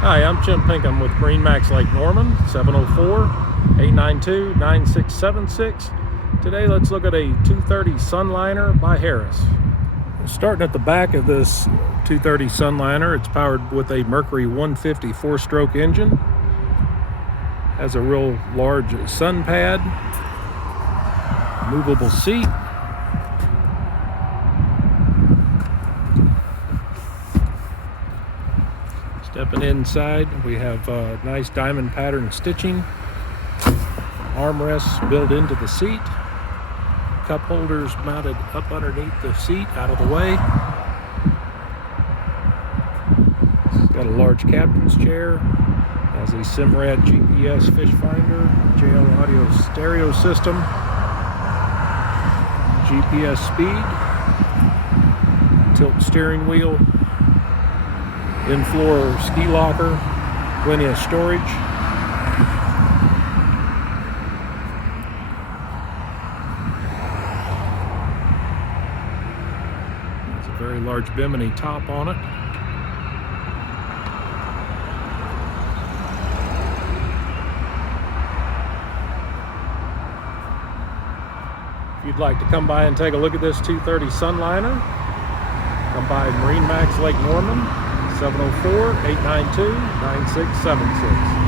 Hi, I'm Jim Pinkham with MarineMax Lake Norman, 704-892-9676. Today, let's look at a 230 Sunliner by Harris. Starting at the back of this 230 Sunliner, it's powered with a Mercury 150 4-stroke engine. Has a real large sun pad, movable seat. Stepping inside, we have nice diamond pattern stitching, armrests built into the seat, cup holders mounted up underneath the seat out of the way. It's got a large captain's chair, has a Simrad GPS fish finder, JL audio stereo system, GPS speed, tilt steering wheel, in-floor ski locker, plenty of storage. There's a very large bimini top on it. If you'd like to come by and take a look at this 230 Sunliner, come by MarineMax Lake Norman, 704-892-9676.